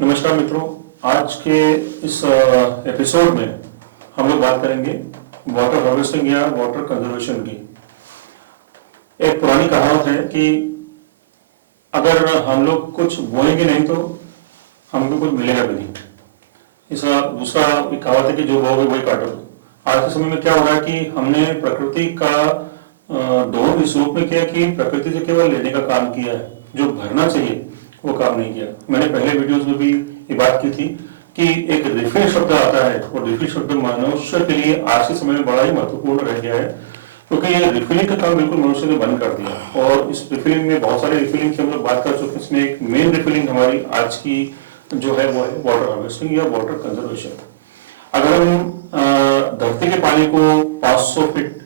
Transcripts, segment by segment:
नमस्कार मित्रों, आज के इस एपिसोड में हम लोग बात करेंगे वाटर हार्वेस्टिंग या वाटर कंजर्वेशन की। एक पुरानी कहावत है कि अगर हम लोग कुछ बोएंगे नहीं तो हमको कुछ मिलेगा भी नहीं। इसका दूसरा एक कहावत है कि जो बोओगे वही काटोगे। आज के समय में क्या हो रहा है कि हमने प्रकृति का दोहन इस रूप में किया कि प्रकृति से केवल लेने का काम किया है, जो भरना चाहिए वो काम नहीं किया। मैंने पहले वीडियोस में भी ये बात की थी कि एक रिफिल शब्द आता है और रिफिल शब्द मनुष्य के लिए आज के समय में बड़ा ही महत्वपूर्ण रह गया है, क्योंकि ये रिफिलिंग का काम बिल्कुल मनुष्य ने बंद कर दिया। और इस रिफिलिंग में बहुत सारे रिफिलिंग की हम लोग बात कर चुके हैं। इसमें एक मेन रिफिलिंग हमारी आज की जो है वो है वाटर हार्वेस्टिंग या वाटर कंजर्वेशन। अगर हम धरती के पानी को 500 फीट,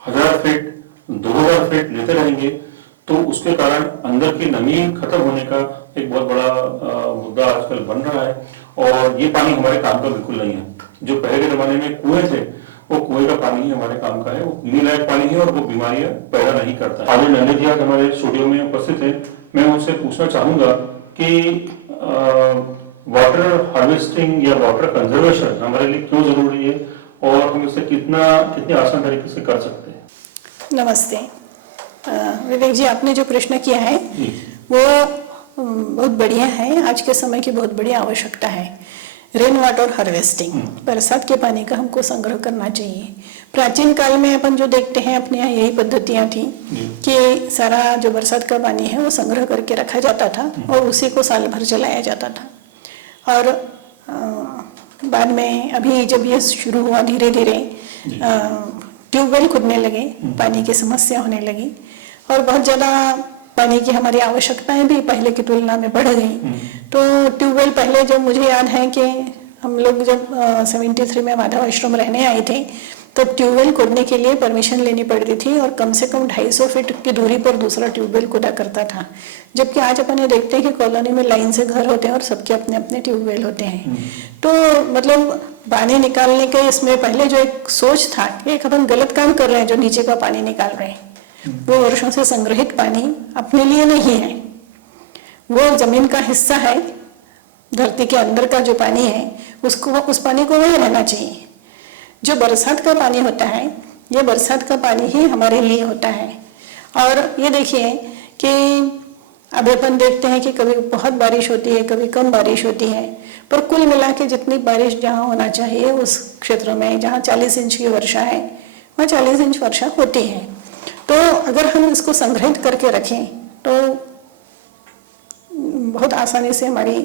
1000 फीट, 2000 फीट लेते रहेंगे तो उसके कारण अंदर की नमी खत्म होने का एक बहुत बड़ा मुद्दा आजकल बन रहा है। और ये पानी हमारे काम का बिल्कुल नहीं है। जो पहले के जमाने में कुएं थे, वो कुएं का पानी ही हमारे काम का है। वो पीने लायक पानी है और वो बीमारियां पैदा नहीं करता है। आज नंदे जी हमारे स्टूडियो में उपस्थित है। मैं उनसे पूछना चाहूंगा कि वाटर हार्वेस्टिंग या वाटर कंजर्वेशन हमारे लिए क्यों जरूरी है और हम इसे कितनी आसान तरीके से कर सकते हैं। नमस्ते विवेक जी, आपने जो प्रश्न किया है वो बहुत बढ़िया है। आज के समय की बहुत बड़ी आवश्यकता है रेन वाटर हार्वेस्टिंग। बरसात के पानी का हमको संग्रह करना चाहिए। प्राचीन काल में अपन जो देखते हैं अपने यहाँ यही पद्धतियां थी कि सारा जो बरसात का पानी है वो संग्रह करके रखा जाता था और उसी को साल भर चलाया जाता था। और बाद में अभी जब ये शुरू हुआ धीरे धीरे ट्यूबवेल खुदने लगे, पानी की समस्या होने लगी और बहुत ज़्यादा पानी की हमारी आवश्यकताएं भी पहले की तुलना में बढ़ गई। तो ट्यूबवेल पहले जब मुझे याद है कि हम लोग जब 73 में माधव आश्रम रहने आए थे तो ट्यूबवेल खोदने के लिए परमिशन लेनी पड़ती थी और कम से कम 250 फीट की दूरी पर दूसरा ट्यूबवेल खोदा करता था। जबकि आज अपन ये देखते हैं कि कॉलोनी में लाइन से घर होते हैं और सबके अपने अपने ट्यूबवेल होते हैं। तो मतलब पानी निकालने के इसमें पहले जो एक सोच था कि एक अपन गलत काम कर रहे हैं, जो नीचे का पानी निकाल रहे हैं वो वर्षों से संग्रहित पानी अपने लिए नहीं है, वो जमीन का हिस्सा है। धरती के अंदर का जो पानी है उसको, उस पानी को वही रहना चाहिए। जो बरसात का पानी होता है, ये बरसात का पानी ही हमारे लिए होता है। और ये देखिए कि अब अपन देखते हैं कि कभी बहुत बारिश होती है, कभी कम बारिश होती है, पर कुल मिला के जितनी बारिश जहाँ होना चाहिए उस क्षेत्र में जहाँ 40 इंच की वर्षा है वहाँ 40 इंच वर्षा होती है। तो अगर हम इसको संग्रहित करके रखें तो बहुत आसानी से हमारी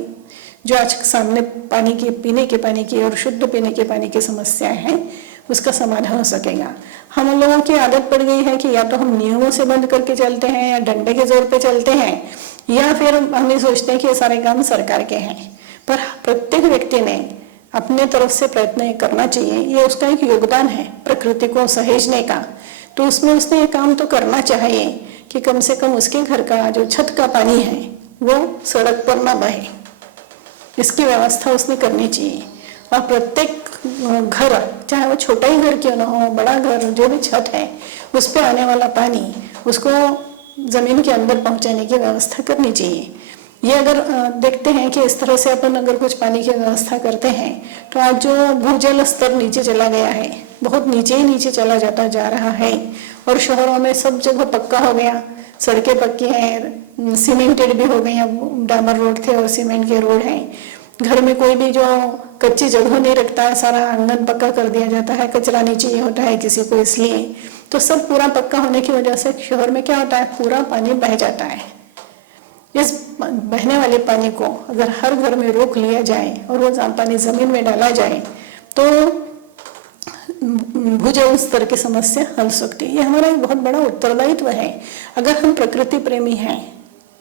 जो आज सामने पानी की, पीने के पानी की और शुद्ध पीने के पानी की समस्याएं हैं उसका समाधान हो सकेगा। हम लोगों की आदत पड़ गई है कि या तो हम नियमों से बंद करके चलते हैं या डंडे के जोर पे चलते हैं या फिर हम ये सोचते हैं कि ये सारे काम सरकार के हैं। पर प्रत्येक व्यक्ति ने अपने तरफ से प्रयत्न करना चाहिए, ये उसका एक योगदान है प्रकृति को सहेजने का। तो उसमें उसने ये काम तो करना चाहिए कि कम से कम उसके घर का जो छत का पानी है वो सड़क पर ना बहे, इसकी व्यवस्था उसने करनी चाहिए। और प्रत्येक घर, चाहे वो छोटा ही घर क्यों ना हो, बड़ा घर, जो भी छत है उस पर आने वाला पानी उसको जमीन के अंदर पहुंचाने की व्यवस्था करनी चाहिए। ये अगर देखते हैं कि इस तरह से अपन अगर कुछ पानी की व्यवस्था करते हैं तो आज जो भूजल स्तर नीचे चला गया है, बहुत नीचे ही नीचे चला जाता जा रहा है। और शहरों में सब जगह पक्का हो गया, सड़कें पक्की हैं, सीमेंटेड भी हो गई, अब डामर रोड थे और सीमेंट के रोड हैं। घर में कोई भी जो कच्ची जगह नहीं रखता है, सारा आंगन पक्का कर दिया जाता है, कचरा नीचे ही होता है किसी को, इसलिए तो सब पूरा पक्का होने की वजह से शहर में क्या होता है, पूरा पानी बह जाता है। इस बहने वाले पानी को अगर हर घर में रोक लिया जाए और वो पानी जमीन में डाला जाए तो भूजल स्तर की समस्या हल सकती है। ये हमारा एक बहुत बड़ा उत्तरदायित्व है। अगर हम प्रकृति प्रेमी हैं,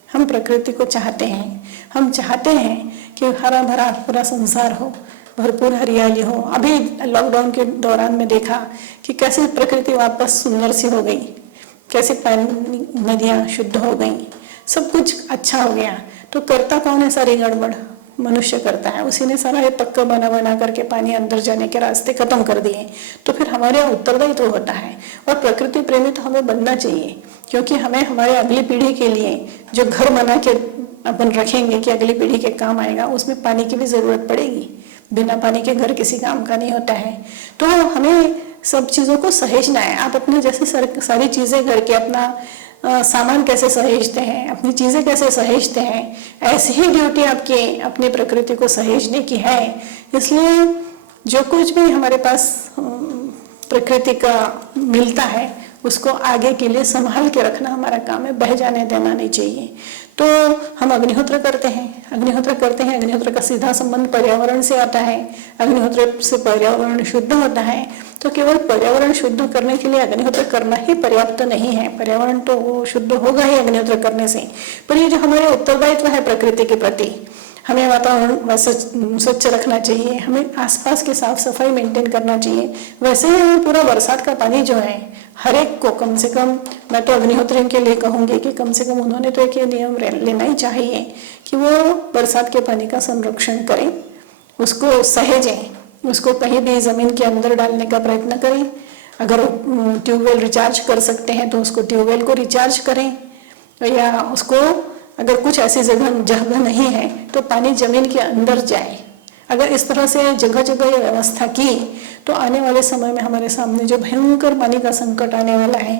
हम प्रकृति को चाहते हैं, हम चाहते हैं कि हरा भरा पूरा संसार हो, भरपूर हरियाली हो। अभी लॉकडाउन के दौरान में देखा कि कैसे प्रकृति वापस सुंदर सी हो गई, कैसे पानी, नदियाँ शुद्ध हो गई, सब कुछ अच्छा हो गया। तो करता कौन है सारी गड़बड़? मनुष्य करता है। उसी ने सारा ये पक्का बना करके पानी अंदर जाने के रास्ते खत्म कर दिए। तो फिर हमारे उत्तरदायित्व तो होता है। और प्रकृति प्रेमी तो हमें बनना चाहिए, क्योंकि हमें हमारे अगली पीढ़ी के लिए जो घर बना के अपन रखेंगे कि अगली पीढ़ी के काम आएगा, उसमें पानी की भी जरूरत पड़ेगी। बिना पानी के घर किसी काम का नहीं होता है। तो हमें सब चीजों को सहेजना है। आप अपने जैसे सारी चीजें घर के अपना सामान कैसे सहेजते हैं, अपनी चीजें कैसे सहेजते हैं, ऐसी ही ड्यूटी आपकी अपनी प्रकृति को सहेजने की है। इसलिए जो कुछ भी हमारे पास प्रकृति का मिलता है उसको आगे के लिए संभाल के रखना हमारा काम है, बह जाने देना नहीं चाहिए। तो हम अग्निहोत्र करते हैं, अग्निहोत्र का सीधा संबंध पर्यावरण से आता है। अग्निहोत्र से पर्यावरण शुद्ध होता है। तो केवल पर्यावरण शुद्ध करने के लिए अग्निहोत्र करना ही पर्याप्त नहीं है। पर्यावरण तो वो शुद्ध होगा ही अग्निहोत्र करने से, पर ये जो हमारे उत्तरदायित्व है प्रकृति के प्रति, हमें वातावरण स्वच्छ रखना चाहिए, हमें आसपास की साफ सफाई मेंटेन करना चाहिए। वैसे ही हमें पूरा बरसात का पानी जो है हर एक को कम से कम, मैं तो अग्निहोत्रियों के लिए कहूंगी कि कम से कम उन्होंने तो एक ये नियम लेना ही चाहिए कि वो बरसात के पानी का संरक्षण करें, उसको सहेजें, उसको कहीं भी जमीन के अंदर डालने का प्रयत्न करें। अगर ट्यूबवेल रिचार्ज कर सकते हैं तो उसको ट्यूबवेल को रिचार्ज करें, या उसको अगर कुछ ऐसी जगह नहीं है तो पानी जमीन के अंदर जाए। अगर इस तरह से जगह जगह ये व्यवस्था की तो आने वाले समय में हमारे सामने जो भयंकर पानी का संकट आने वाला है,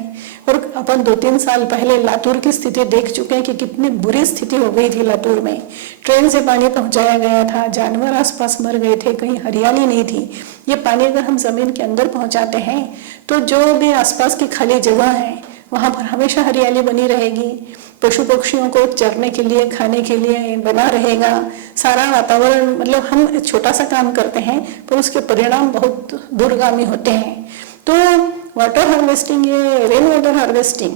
और अपन 2-3 साल पहले लातूर की स्थिति देख चुके हैं कि कितनी बुरी स्थिति हो गई थी लातूर में। ट्रेन से पानी पहुंचाया गया था, जानवर आसपास मर गए थे, कहीं हरियाली नहीं थी। ये पानी अगर हम जमीन के अंदर पहुंचाते हैं तो जो भी आसपास की खाली जगह है वहां पर हमेशा हरियाली बनी रहेगी, पशु पक्षियों को चरने के लिए, खाने के लिए बना रहेगा सारा वातावरण। मतलब हम छोटा सा काम करते हैं पर उसके परिणाम बहुत दूरगामी होते हैं। तो वाटर हार्वेस्टिंग, ये रेन वाटर हार्वेस्टिंग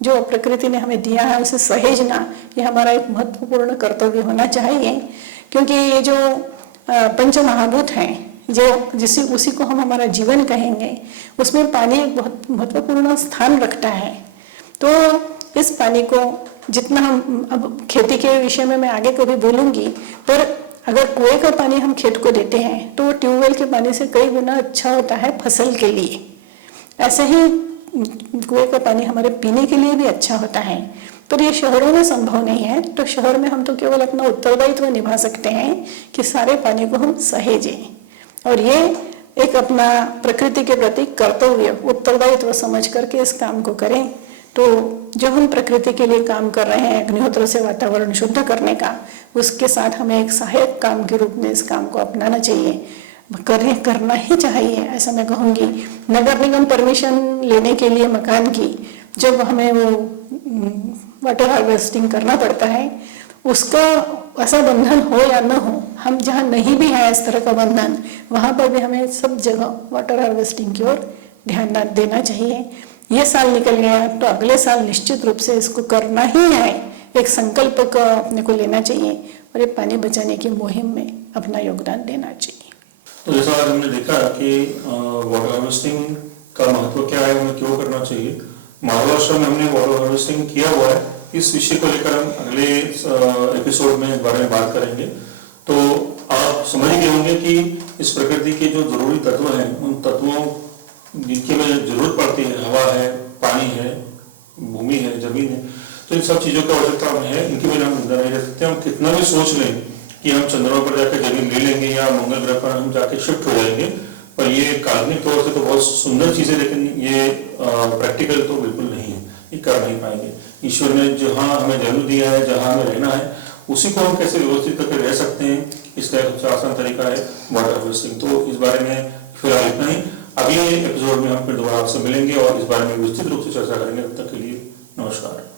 जो प्रकृति ने हमें दिया है उसे सहेजना, ये हमारा एक महत्वपूर्ण कर्तव्य होना चाहिए। क्योंकि ये जो पंच महाभूत हैं, जो उसी को हम हमारा जीवन कहेंगे, उसमें पानी एक बहुत महत्वपूर्ण स्थान रखता है। तो इस पानी को जितना हम, अब खेती के विषय में मैं आगे कभी बोलूंगी, पर अगर कुएं का पानी हम खेत को देते हैं तो ट्यूबवेल के पानी से कई गुना अच्छा होता है फसल के लिए। ऐसे ही कुएं का पानी हमारे पीने के लिए भी अच्छा होता है। पर ये शहरों में संभव नहीं है। तो शहर में हम तो केवल अपना उत्तरदायित्व निभा सकते हैं कि सारे पानी को हम सहेजें, और ये एक अपना प्रकृति के प्रति कर्तव्य, उत्तरदायित्व समझ करके इस काम को करें। तो जो हम प्रकृति के लिए काम कर रहे हैं अग्निहोत्र से वातावरण शुद्ध करने का, उसके साथ हमें एक सहायक काम के रूप में इस काम को अपनाना चाहिए, करना ही चाहिए, ऐसा मैं कहूँगी। नगर निगम परमिशन लेने के लिए मकान की जब हमें वो वाटर हार्वेस्टिंग करना पड़ता है, उसका ऐसा बंधन हो या न हो, हम जहाँ नहीं भी है इस तरह का बंधन, वहाँ पर भी हमें सब जगह वाटर हार्वेस्टिंग की ओर ध्यान देना चाहिए। ये साल निकल गया तो अगले साल निश्चित रूप से इसको करना ही है। एक संकल्प का अपने को लेना चाहिए और ये पानी बचाने की मुहिम में अपना योगदान देना चाहिए। तो जैसा आज हमने देखा कि वाटर हार्वेस्टिंग का महत्व क्या है, हमें क्यों करना चाहिए। महाराष्ट्र में हमने वाटर हार्वेस्टिंग किया हुआ है। इस विषय को लेकर हम अगले एपिसोड में इस बारे में बात करेंगे। तो आप समझ गए होंगे कि इस प्रकृति के जो जरूरी तत्व हैं, उन तत्वों जिनकी हमें जरूरत पड़ती है, हवा है, पानी है, भूमि है, जमीन है, तो इन सब चीजों की आवश्यकता हमें है। इनके बिना हम जिंदा नहीं रह सकते। हम कितना भी सोच लें कि हम चंद्रमा पर जाकर जमीन ले लेंगे या मंगल ग्रह पर हम जाके शिफ्ट हो जाएंगे, पर ये काल्पनिक तौर से तो बहुत सुंदर चीजें, लेकिन ये प्रैक्टिकल तो बिल्कुल नहीं है, ये कर नहीं पाएंगे। ईश्वर ने जहाँ हमें जन्म दिया है, जहाँ हमें रहना है, उसी को हम कैसे व्यवस्थित करके रह सकते हैं, इसका एक सबसे आसान तरीका है वाटर हार्वेस्टिंग। तो इस बारे में फिलहाल इतना ही। अगले एपिसोड में हम फिर दोबारा आपसे मिलेंगे और इस बारे में विस्तृत रूप से चर्चा करेंगे। तब तक के लिए नमस्कार।